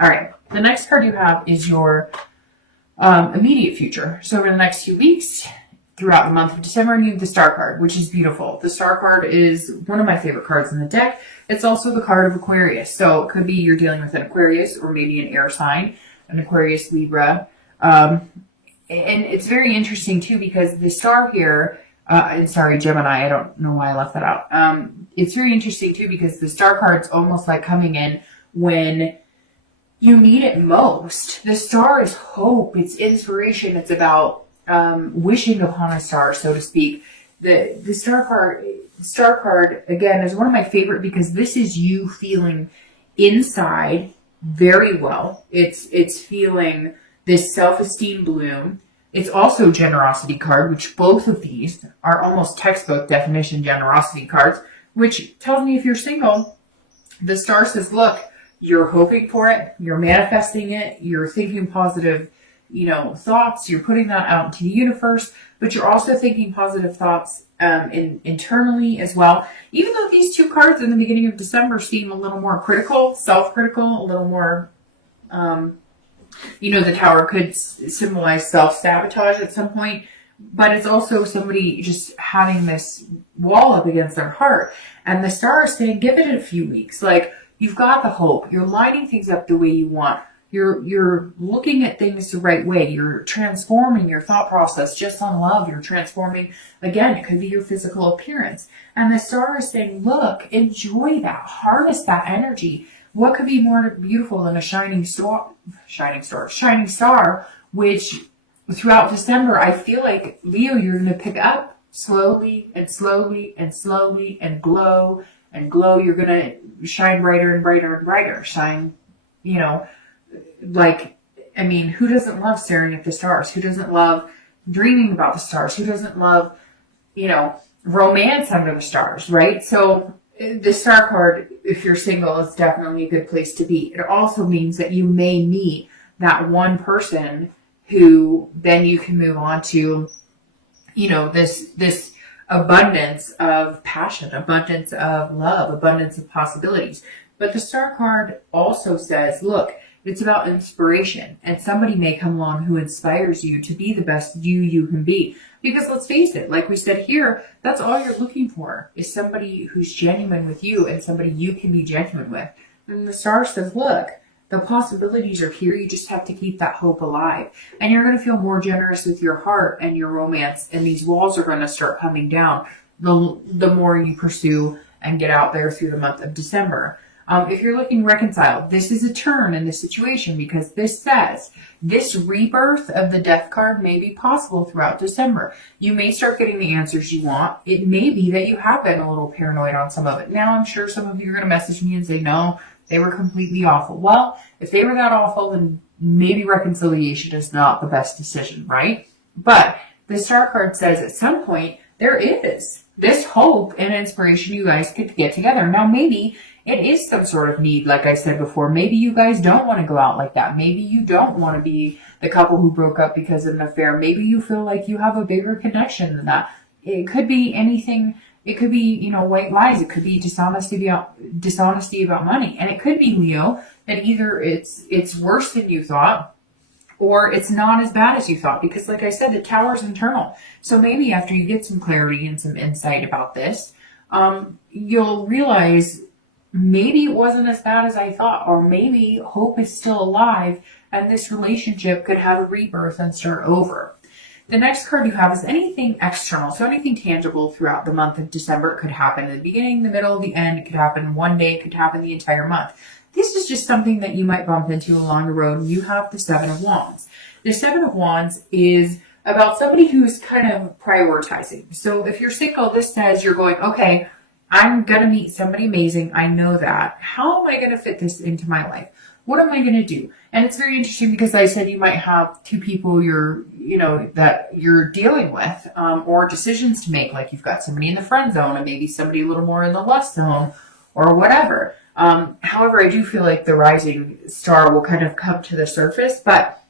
All right. The next card you have is your immediate future. So over the next few weeks, throughout the month of December, you have the Star card, which is beautiful. The Star card is one of my favorite cards in the deck. It's also the card of Aquarius. So it could be you're dealing with an Aquarius or maybe an air sign, an Aquarius, Libra. And it's very interesting too because the star here, and sorry, Gemini, I don't know why I left that out. It's very interesting too because the star card's almost like coming in when you need it most. The star is hope, it's inspiration, it's about wishing upon a star, so to speak. The star card again is one of my favorite because this is you feeling inside very well. It's feeling this self-esteem bloom. It's also generosity card, which both of these are almost textbook definition generosity cards, which tells me if you're single, the star says, look, you're hoping for it, you're manifesting it, you're thinking positive, thoughts, you're putting that out into the universe, but you're also thinking positive thoughts internally as well. Even though these two cards in the beginning of December seem a little more critical, self-critical, a little more, the tower could symbolize self-sabotage at some point, but it's also somebody just having this wall up against their heart. And the star is saying, give it a few weeks. Like, you've got the hope. You're lining things up the way you want. You're looking at things the right way. You're transforming your thought process just on love. You're transforming, again, it could be your physical appearance. And the star is saying, look, enjoy that. Harness that energy. What could be more beautiful than a shining star, which throughout December, I feel like, Leo, you're going to pick up slowly and slowly and slowly and glow and glow. You're going to shine brighter and brighter and brighter. Shine, who doesn't love staring at the stars? Who doesn't love dreaming about the stars? Who doesn't love, romance under the stars, right? So the star card, if you're single, is definitely a good place to be. It also means that you may meet that one person who then you can move on to, this abundance of passion, abundance of love, abundance of possibilities. But the star card also says, look, it's about inspiration, and somebody may come along who inspires you to be the best you can be. Because let's face it, like we said here, that's all you're looking for is somebody who's genuine with you and somebody you can be genuine with. And the star says, look, the possibilities are here. You just have to keep that hope alive. And you're going to feel more generous with your heart and your romance. And these walls are going to start coming down the more you pursue and get out there through the month of December. If you're looking reconciled, this is a turn in the situation because this says this rebirth of the death card may be possible throughout December. You may start getting the answers you want. It may be that you have been a little paranoid on some of it. Now, I'm sure some of you are going to message me and say, no, they were completely awful. Well, if they were that awful, then maybe reconciliation is not the best decision, right? But the star card says at some point there is this hope and inspiration you guys could get together. Now, maybe it is some sort of need, like I said before. Maybe you guys don't want to go out like that. Maybe you don't want to be the couple who broke up because of an affair. Maybe you feel like you have a bigger connection than that. It could be anything. It could be, white lies. It could be dishonesty about money. And it could be, Leo, that either it's worse than you thought or it's not as bad as you thought. Because like I said, the tower's internal. So maybe after you get some clarity and some insight about this, you'll realize maybe it wasn't as bad as I thought, or maybe hope is still alive and this relationship could have a rebirth and start over. The next card you have is anything external, so anything tangible throughout the month of December. It could happen in the beginning, the middle, the end. It could happen one day. It could happen the entire month. This is just something that you might bump into along the road. You have the Seven of Wands. The Seven of Wands is about somebody who's kind of prioritizing. So if you're single, this says you're going, okay, I'm going to meet somebody amazing. I know that. How am I going to fit this into my life? What am I going to do? And it's very interesting because I said you might have two people that you're dealing with, or decisions to make. Like you've got somebody in the friend zone and maybe somebody a little more in the lust zone or whatever. However, I do feel like the rising star will kind of come to the surface, but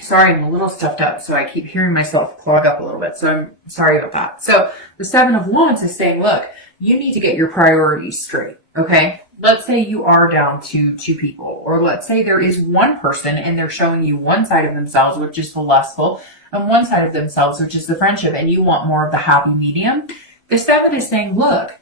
sorry, I'm a little stuffed up, so I keep hearing myself clog up a little bit. So I'm sorry about that. So the Seven of Wands is saying, look, you need to get your priorities straight. Okay. let's say you are down to two people, or let's say there is one person and they're showing you one side of themselves, which is the lustful, and one side of themselves, which is the friendship, and you want more of the happy medium. The seven is saying, look,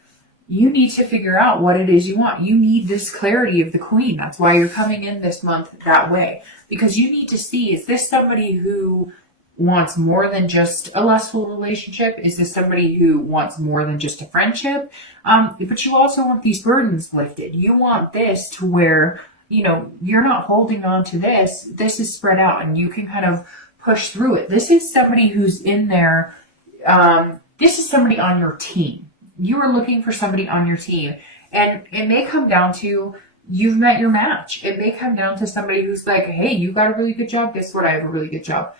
you need to figure out what it is you want. You need this clarity of the queen. That's why you're coming in this month that way, because you need to see, is this somebody who wants more than just a lustful relationship? Is this somebody who wants more than just a friendship? But you also want these burdens lifted. You want this to where, you're not holding on to this. This is spread out and you can kind of push through it. This is somebody who's in there. This is somebody on your team. You are looking for somebody on your team. And it may come down to you've met your match. It may come down to somebody who's like, hey, you got a really good job. Guess what? I have a really good job.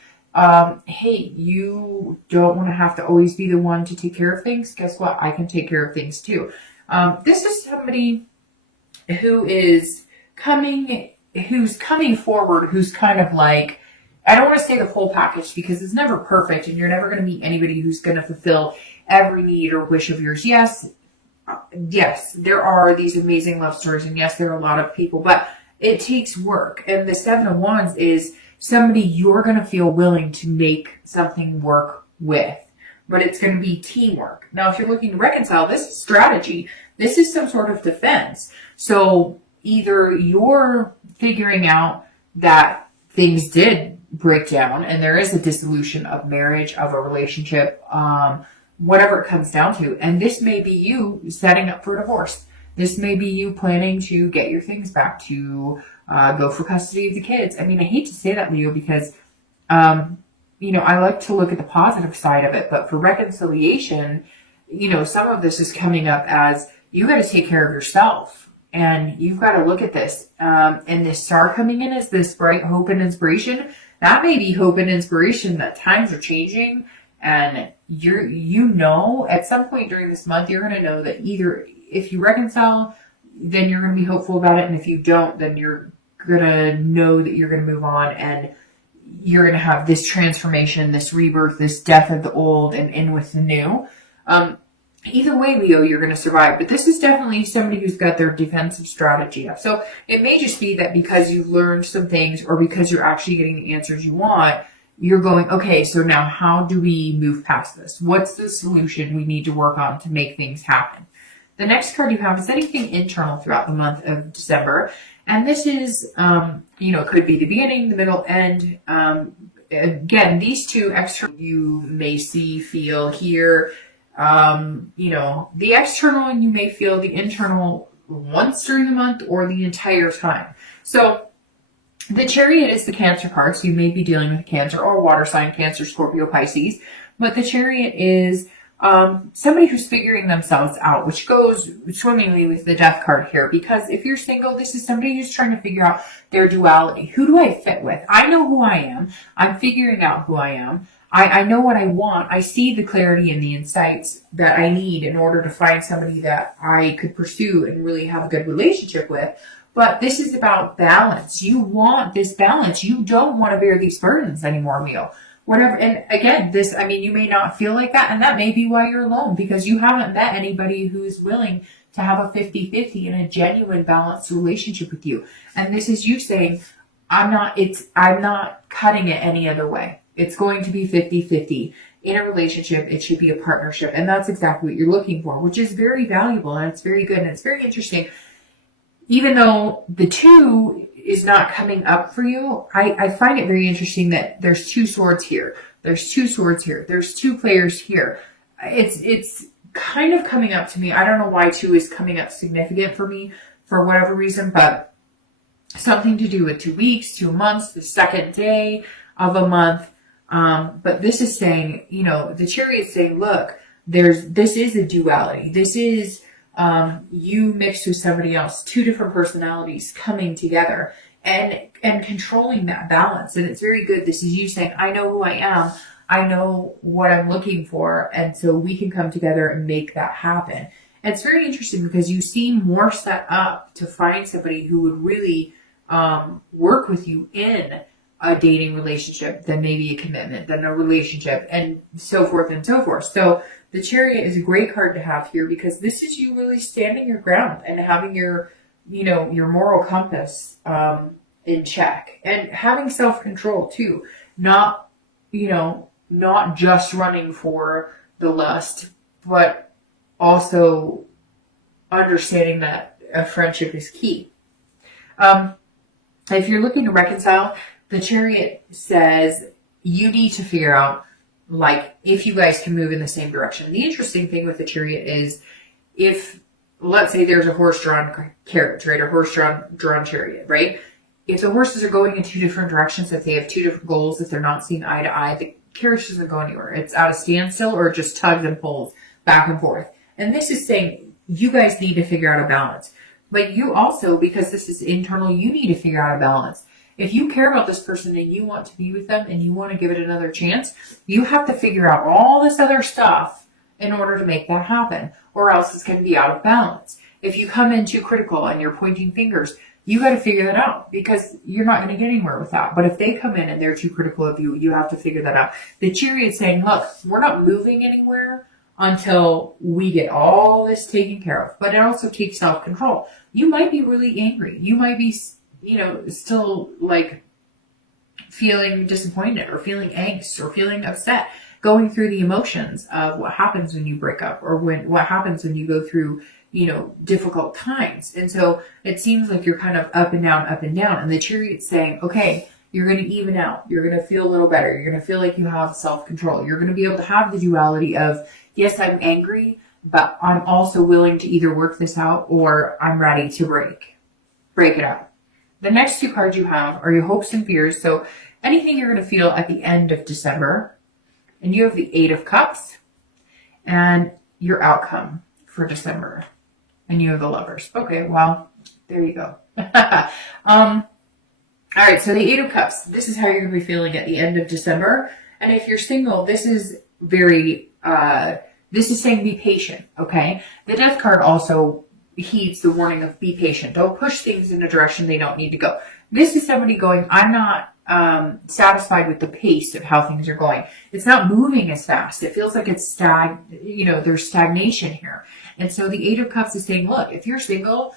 Hey, you don't want to have to always be the one to take care of things. Guess what? I can take care of things too. This is somebody who's coming forward, who's kind of like, I don't want to say the full package because it's never perfect and you're never going to meet anybody who's going to fulfill every need or wish of yours. Yes, there are these amazing love stories, and yes, there are a lot of people, but it takes work. And the Seven of Wands is somebody you're going to feel willing to make something work with, but it's going to be teamwork. Now, if you're looking to reconcile, this is strategy. This is some sort of defense. So either you're figuring out that things did break down and there is a dissolution of marriage, of a relationship, whatever it comes down to. And this may be you setting up for divorce. This may be you planning to get your things back, to go for custody of the kids. I mean, I hate to say that, Leo, because, I like to look at the positive side of it. But for reconciliation, some of this is coming up as you got to take care of yourself. And you've got to look at this. And this star coming in as this bright hope and inspiration. That may be hope and inspiration that times are changing. And at some point during this month, you're going to know that either if you reconcile, then you're going to be hopeful about it. And if you don't, then you're going to know that you're going to move on and you're going to have this transformation, this rebirth, this death of the old and in with the new. Either way, Leo, you're going to survive. But this is definitely somebody who's got their defensive strategy up. So it may just be that because you've learned some things or because you're actually getting the answers you want, you're going, okay, so now how do we move past this? What's the solution we need to work on to make things happen? The next card you have is anything internal throughout the month of December. And this is, could be the beginning, the middle, end. Again, these two external you may see, feel, hear. The external and you may feel the internal once during the month or the entire time. So the Chariot is the Cancer card, so you may be dealing with Cancer or water sign, Cancer, Scorpio, Pisces. But the Chariot is somebody who's figuring themselves out, which goes swimmingly with the Death card here. Because if you're single, this is somebody who's trying to figure out their duality. Who do I fit with? I know who I am. I'm figuring out who I am. I know what I want. I see the clarity and the insights that I need in order to find somebody that I could pursue and really have a good relationship with. But this is about balance. You want this balance. You don't want to bear these burdens anymore, Leo. Whatever. And again, you may not feel like that. And that may be why you're alone, because you haven't met anybody who's willing to have a 50-50 and a genuine balanced relationship with you. And this is you saying, I'm not cutting it any other way. It's going to be 50-50. In a relationship, it should be a partnership. And that's exactly what you're looking for, which is very valuable and it's very good and it's very interesting. Even though the two is not coming up for you, I find it very interesting that there's two swords here. There's two swords here. There's two players here. It's kind of coming up to me. I don't know why two is coming up significant for me for whatever reason, but something to do with 2 weeks, 2 months, the second day of a month. But this is saying, the Chariot is saying, look, this is a duality. This is you mixed with somebody else, two different personalities coming together and controlling that balance. And it's very good. This is you saying, I know who I am. I know what I'm looking for. And so we can come together and make that happen. And it's very interesting because you seem more set up to find somebody who would really work with you in a dating relationship than maybe a commitment, than a relationship, and so forth and so forth. So the Chariot is a great card to have here because this is you really standing your ground and having your your moral compass in check, and having self-control too. Not, not just running for the lust, but also understanding that a friendship is key. If you're looking to reconcile, the Chariot says you need to figure out, like, if you guys can move in the same direction. The interesting thing with the Chariot is, if, let's say there's a horse-drawn carriage, right? A horse-drawn chariot, right? If the horses are going in two different directions, if they have two different goals, if they're not seeing eye to eye, the carriage doesn't go anywhere. It's at a standstill, or it just tugs and pulls back and forth. And this is saying you guys need to figure out a balance. But you also, because this is internal, you need to figure out a balance. If you care about this person and you want to be with them and you want to give it another chance, you have to figure out all this other stuff in order to make that happen, or else it's going to be out of balance. If you come in too critical and you're pointing fingers, you got to figure that out, because you're not going to get anywhere with that. But if they come in and they're too critical of you, you have to figure that out. The Chariot's saying, look, we're not moving anywhere until we get all this taken care of. But it also takes self-control. You might be really angry. You might be, still like feeling disappointed, or feeling angst, or feeling upset, going through the emotions of what happens when you break up, or what happens when you go through, difficult times. And so it seems like you're kind of up and down, up and down. And the Chariot's saying, okay, you're going to even out. You're going to feel a little better. You're going to feel like you have self-control. You're going to be able to have the duality of, yes, I'm angry, but I'm also willing to either work this out, or I'm ready to break it up. The next two cards you have are your hopes and fears. So anything you're going to feel at the end of December. And you have the Eight of Cups and your outcome for December. And you have the Lovers. Okay, well, there you go. All right, so the Eight of Cups. This is how you're going to be feeling at the end of December. And if you're single, this is this is saying be patient, okay? The Death card also heeds the warning of be patient. Don't push things in a direction they don't need to go. This is somebody going, I'm not satisfied with the pace of how things are going. It's not moving as fast. It feels like it's there's stagnation here. And so the Eight of Cups is saying, look, if you're single,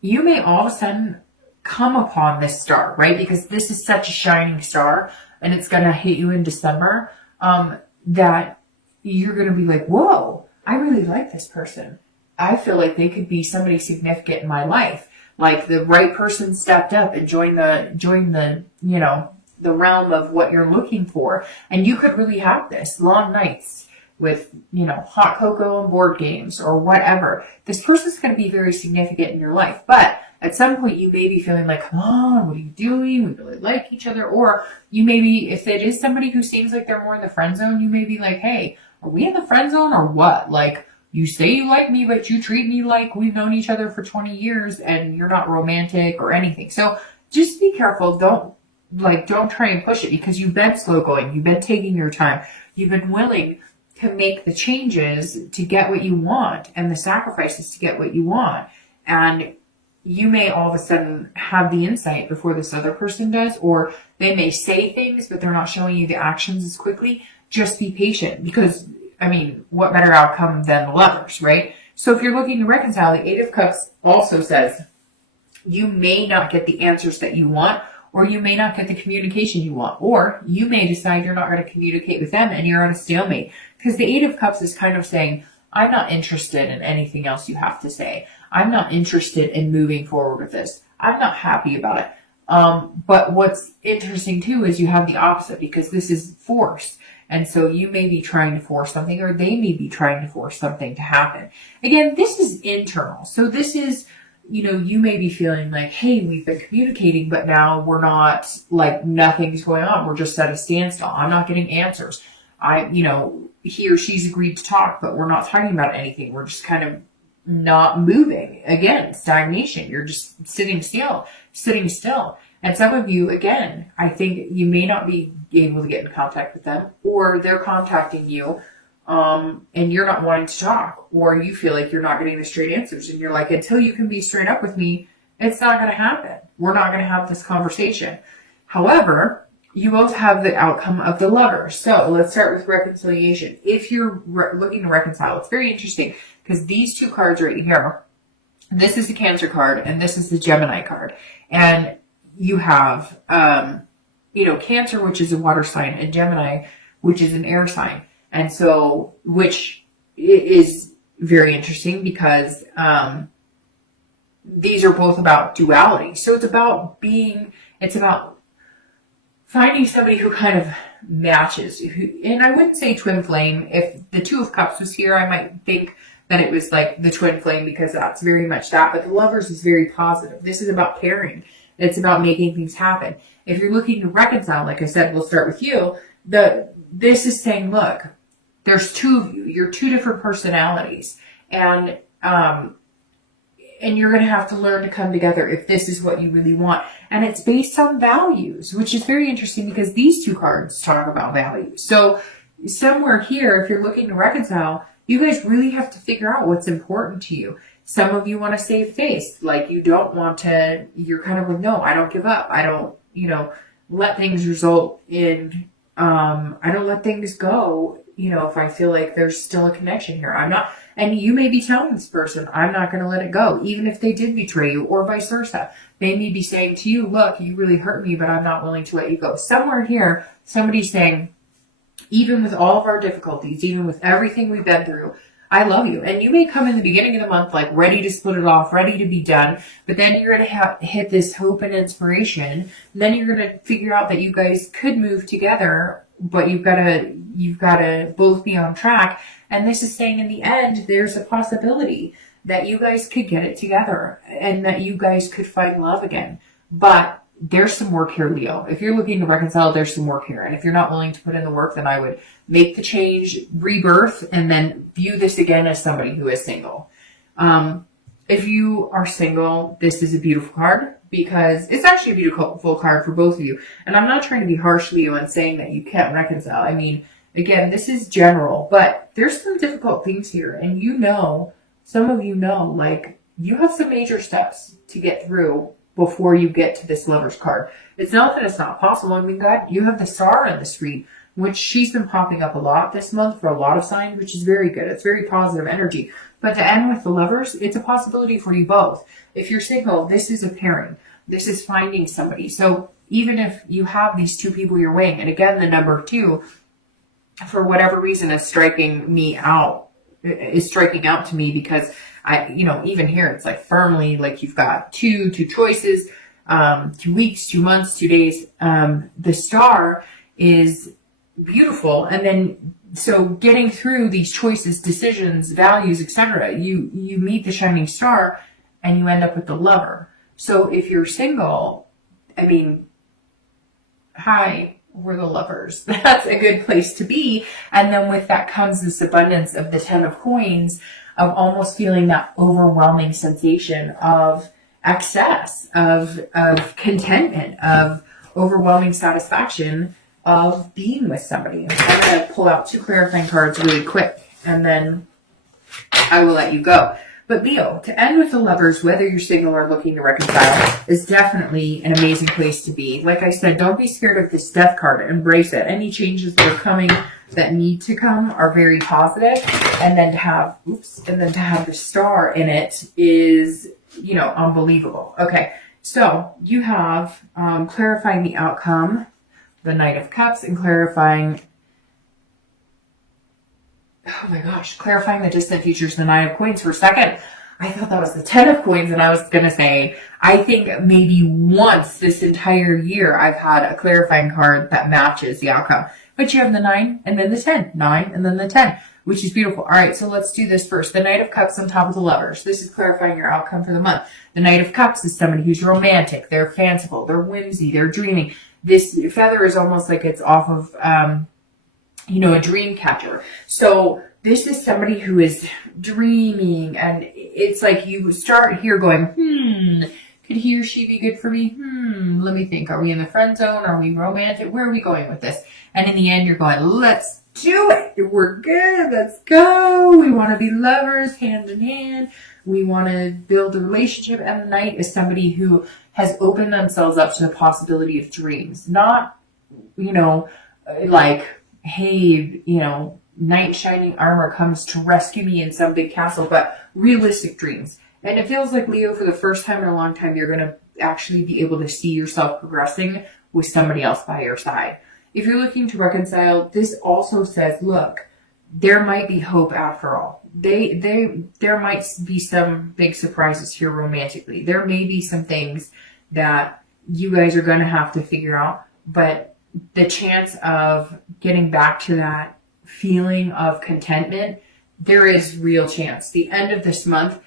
you may all of a sudden come upon this star, right? Because this is such a shining star, and it's going to hit you in December, that you're going to be like, whoa, I really like this person. I feel like they could be somebody significant in my life. Like the right person stepped up and joined the the realm of what you're looking for. And you could really have this long nights with, hot cocoa and board games or whatever. This person's going to be very significant in your life. But at some point you may be feeling like, come on, what are you doing? We really like each other. Or you may be, if it is somebody who seems like they're more in the friend zone, you may be like, hey, are we in the friend zone or what? Like, you say you like me, but you treat me like we've known each other for 20 years and you're not romantic or anything. So just be careful. Don't try and push it, because you've been slow going. You've been taking your time. You've been willing to make the changes to get what you want and the sacrifices to get what you want. And you may all of a sudden have the insight before this other person does, or they may say things, but they're not showing you the actions as quickly. Just be patient, because what better outcome than the Lovers, right? So if you're looking to reconcile, the Eight of Cups also says you may not get the answers that you want, or you may not get the communication you want, or you may decide you're not going to communicate with them and you're at a stalemate. Because the Eight of Cups is kind of saying, I'm not interested in anything else you have to say. I'm not interested in moving forward with this. I'm not happy about it. But what's interesting too is you have the opposite, because this is force. And so you may be trying to force something, or they may be trying to force something to happen. Again, this is internal. So this is, you may be feeling like, hey, we've been communicating, but now we're not, like, nothing's going on. We're just at a standstill. I'm not getting answers. He or she's agreed to talk, but we're not talking about anything. We're just kind of not moving. Again, stagnation. You're just sitting still. And some of you, again, I think you may not be able to get in contact with them, or they're contacting you, and you're not wanting to talk, or you feel like you're not getting the straight answers, and you're like, until you can be straight up with me, it's not going to happen. We're not going to have this conversation. However, you both have the outcome of the Lover. So let's start with reconciliation. If you're looking to reconcile, it's very interesting, because these two cards right here This is the Cancer card, and this is the Gemini card. And you have, Cancer, which is a water sign, and Gemini, which is an air sign. And so, which is very interesting because these are both about duality. So it's about finding somebody who kind of matches. And I wouldn't say twin flame. If the Two of Cups was here, I might think that it was like the twin flame because that's very much that. But the Lovers is very positive. This is about caring. It's about making things happen. If you're looking to reconcile, like I said, we'll start with you. This is saying, look, there's two of you. You're two different personalities. And you're going to have to learn to come together if this is what you really want. And it's based on values, which is very interesting because these two cards talk about values. So somewhere here, if you're looking to reconcile, you guys really have to figure out what's important to you. Some of you want to save face. Like you don't want to, you're kind of like, no, I don't give up. I don't, let things result in, I don't let things go, if I feel like there's still a connection here. I'm not, and you may be telling this person, I'm not going to let it go, even if they did betray you, or vice versa. They may be saying to you, look, you really hurt me, but I'm not willing to let you go. Somewhere here, somebody's saying, even with all of our difficulties, even with everything we've been through, I love you. And you may come in the beginning of the month like ready to split it off, ready to be done, but then you're going to hit this hope and inspiration. And then you're going to figure out that you guys could move together, but you've got to both be on track. And this is saying in the end, there's a possibility that you guys could get it together and that you guys could find love again. But there's some work here, Leo. If you're looking to reconcile, there's some work here. And if you're not willing to put in the work, then I would make the change, rebirth, and then view this again as somebody who is single. If you are single, this is a beautiful card because it's actually a beautiful card for both of you. And I'm not trying to be harsh, Leo, and saying that you can't reconcile. I mean, again, this is general, but there's some difficult things here. And some of you know, like, you have some major steps to get through before you get to this Lover's card. It's not that it's not possible. I mean, God, you have the Star in the street, which she's been popping up a lot this month for a lot of signs, which is very good. It's very positive energy. But to end with the Lovers, it's a possibility for you both. If you're single, this is a pairing. This is finding somebody. So even if you have these two people you're weighing, and again, the number 2, for whatever reason, is striking out to me because even here, it's like firmly, like you've got two choices, 2 weeks, 2 months, 2 days. The Star is beautiful. And then, so getting through these choices, decisions, values, etc., you meet the shining star and you end up with the Lover. So if you're single, I mean, hi, we're the Lovers. That's a good place to be. And then with that comes this abundance of the 10 of coins, of almost feeling that overwhelming sensation of excess, of contentment, of overwhelming satisfaction of being with somebody. I'm going to pull out 2 clarifying cards really quick, and then I will let you go. But Leo, to end with the Lovers, whether you're single or looking to reconcile, is definitely an amazing place to be. Like I said, don't be scared of this Death card. Embrace it. Any changes that are coming, that need to come, are very positive. And then to have the Star in it is, unbelievable. Okay, so you have clarifying the outcome, the Knight of Cups, and clarifying the distant futures, the 9 of Coins. For a second, I thought that was the 10 of Coins, and I was going to say, I think maybe once this entire year I've had a clarifying card that matches the outcome. But you have the 9 and then the 10. 9 and then the 10, which is beautiful. All right, so let's do this first. The Knight of Cups on top of the Lovers. This is clarifying your outcome for the month. The Knight of Cups is somebody who's romantic. They're fanciful. They're whimsy. They're dreaming. This feather is almost like it's off of, a dream catcher. So this is somebody who is dreaming, and it's like you start here going, could he or she be good for me? Let me think. Are we in the friend zone? Are we romantic? Where are we going with this? And in the end, you're going, let's do it. We're good. Let's go. We want to be lovers, hand in hand. We want to build a relationship. And the Knight is somebody who has opened themselves up to the possibility of dreams. Not, like, hey, knight in shining armor comes to rescue me in some big castle, but realistic dreams. And it feels like, Leo, for the first time in a long time, you're going to actually be able to see yourself progressing with somebody else by your side. If you're looking to reconcile, this also says, look, there might be hope after all. There might be some big surprises here romantically. There may be some things that you guys are going to have to figure out, but the chance of getting back to that feeling of contentment, there is real chance. The end of this month,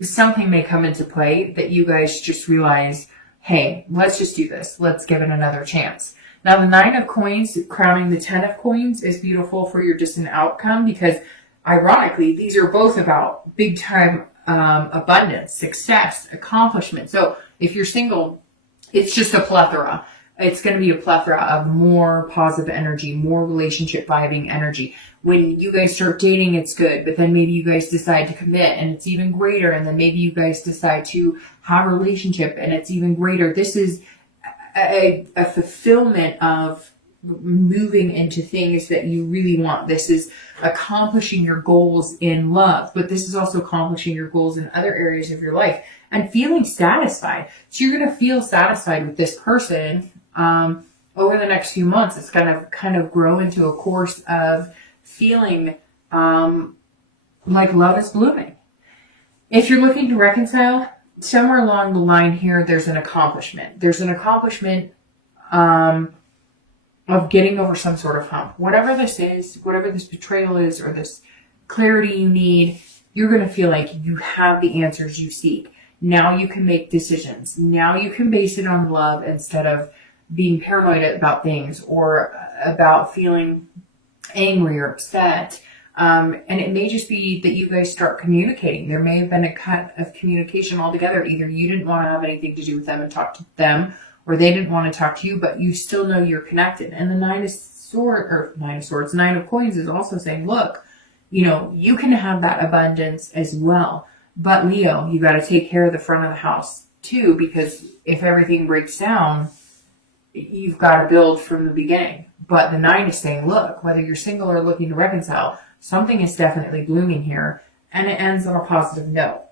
something may come into play that you guys just realize, hey, let's just do this. Let's give it another chance. Now, the 9 of coins crowning the 10 of coins is beautiful for your distant outcome because, ironically, these are both about big time abundance, success, accomplishment. So if you're single, it's just a plethora. It's going to be a plethora of more positive energy, more relationship vibing energy. When you guys start dating, it's good, but then maybe you guys decide to commit and it's even greater. And then maybe you guys decide to have a relationship and it's even greater. This is a fulfillment of moving into things that you really want. This is accomplishing your goals in love, but this is also accomplishing your goals in other areas of your life and feeling satisfied. So you're going to feel satisfied with this person over the next few months. It's going to kind of grow into a course of feeling like love is blooming. If you're looking to reconcile, somewhere along the line here, there's an accomplishment. There's an accomplishment of getting over some sort of hump. Whatever this is, whatever this betrayal is, or this clarity you need, you're going to feel like you have the answers you seek. Now you can make decisions. Now you can base it on love instead of being paranoid about things or about feeling angry or upset. And it may just be that you guys start communicating. There may have been a cut of communication altogether. Either you didn't want to have anything to do with them and talk to them, or they didn't want to talk to you, but you still know you're connected. And the 9 of coins is also saying, look, you can have that abundance as well. But Leo, you got to take care of the front of the house too, because if everything breaks down, you've got to build from the beginning. But the 9 is saying, look, whether you're single or looking to reconcile, something is definitely blooming here, and it ends on a positive note.